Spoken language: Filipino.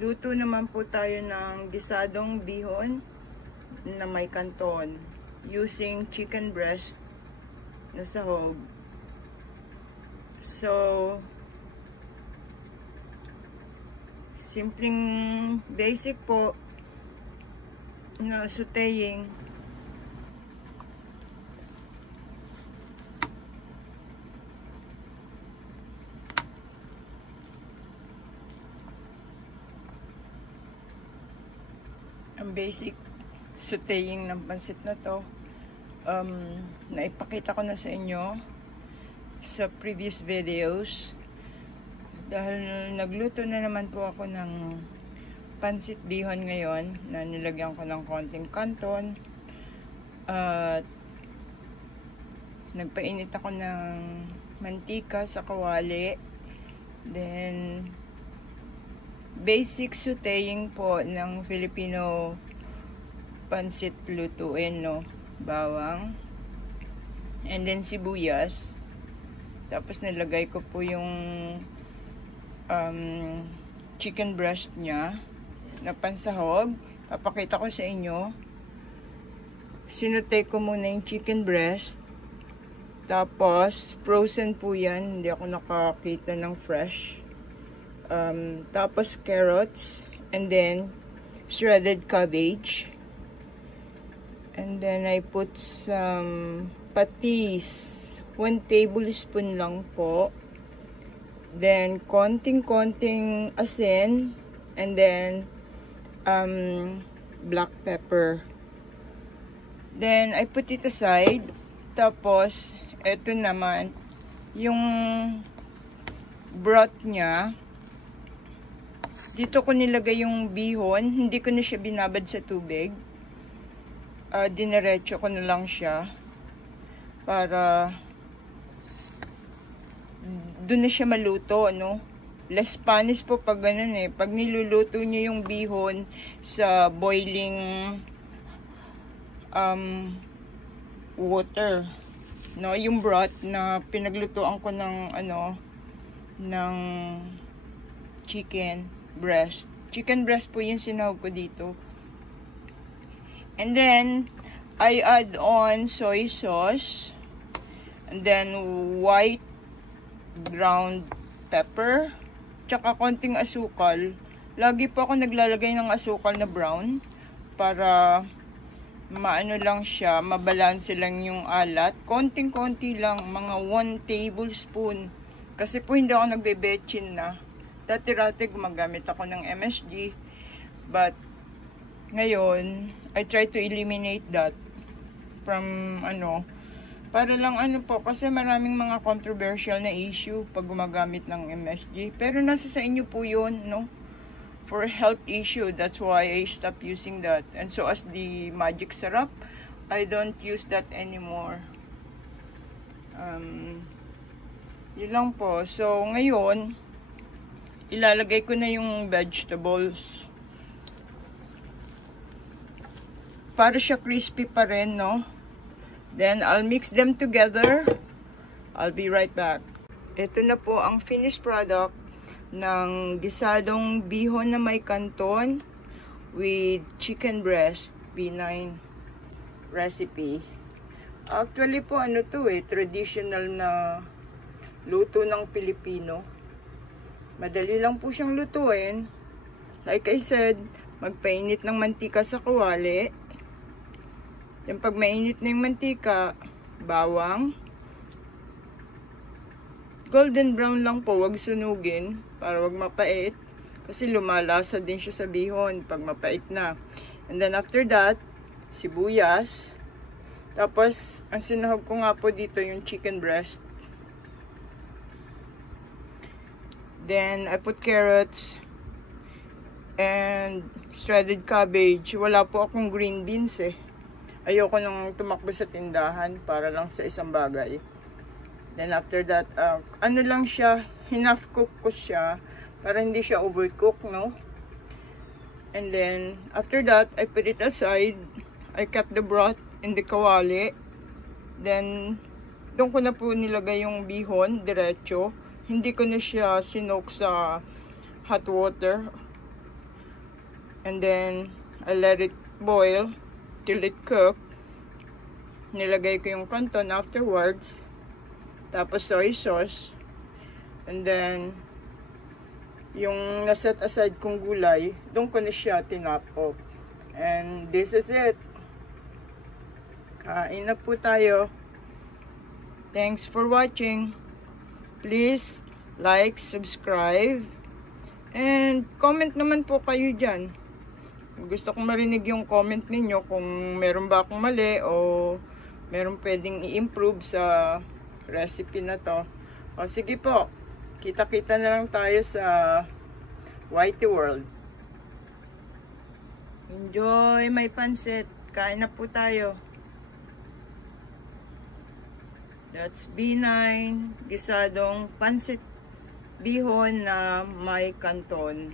Luto naman po tayo ng gisadong bihon na may kanton using chicken breast na sahog. So, simpleng basic po na sauteing. Ang basic sauteing ng pansit na to, naipakita ko na sa inyo sa previous videos. Dahil nagluto na naman po ako ng pansit bihon ngayon na nilagyan ko ng konting kanton at nagpainit ako ng mantika sa kawali, then basic sauteing po ng Filipino pansit lutuin, no? Bawang, and then sibuyas, tapos nilagay ko po yung chicken breast nya na pansahog. Papakita ko sa inyo. Sinute ko muna yung chicken breast, tapos frozen po yan, hindi ako nakakita ng fresh. Tapos carrots, and then shredded cabbage, and then I put some patis, 1 tablespoon lang po, then konting asin, and then black pepper. Then I put it aside. Tapos eto naman yung broth nya. Dito ko nilagay yung bihon. Hindi ko na siya binabad sa tubig. Dinerecho ko na lang siya para doon na siya maluto, no? Less panis po pag ganun eh. Pag niluluto niyo yung bihon sa boiling water, no? Yung broth na pinaglutuan ko ng ng chicken breast. Chicken breast po yung sinahog ko dito. And then, I add on soy sauce. And then, white ground pepper. Tsaka konting asukal. Lagi po ako naglalagay ng asukal na brown. Para, maano lang siya, mabalanse lang yung alat. Konting-konti lang, mga 1 tablespoon. Kasi po hindi ako nagbe-betchin na. Dati-rati gumagamit ako ng MSG, but ngayon I try to eliminate that from para lang po, kasi maraming mga controversial na issue pag gumagamit ng MSG, pero nasa sa inyo po yun, no? For health issue, that's why I stopped using that. And so as the magic syrup, I don't use that anymore. Yun lang po. So ngayon ilalagay ko na yung vegetables. Para siya crispy pa rin, no? Then, I'll mix them together. I'll be right back. Ito na po ang finished product ng gisadong bihon na may kanton with chicken breast, B9 recipe. Actually po, traditional na luto ng Pilipino. Madali lang po siyang lutuin. Like I said, magpainit ng mantika sa kawali. Then pag mainit na yung mantika, bawang. Golden brown lang po, wag sunugin para wag mapait. Kasi lumalasa din siya sa bihon pag mapait na. And then after that, sibuyas. Tapos, ang sinahog ko nga po dito yung chicken breast. Then, I put carrots and shredded cabbage. Wala po akong green beans eh. Ayoko nang tumakbo sa tindahan para lang sa isang bagay. Then, after that, lang siya, half cook ko siya para hindi siya overcook, no? And then, after that, I put it aside. I kept the broth in the kawali. Then, doon ko na po nilagay yung bihon, diretso. Hindi ko na siya sinok sa hot water. And then, I let it boil till it cook. Nilagay ko yung canton afterwards. Tapos soy sauce. And then, yung naset aside kong gulay, doon ko na siya tinapok. And this is it. Kain na po tayo. Thanks for watching. Please like, subscribe, and comment naman po kayo dyan. Gusto kong marinig yung comment ninyo kung meron ba akong mali o meron pwedeng i-improve sa recipe na to. O sige po, kita-kita na lang tayo sa Whitey World. Enjoy my pancit. Kain na po tayo. That's B9 gisadong pancit bihon na may canton.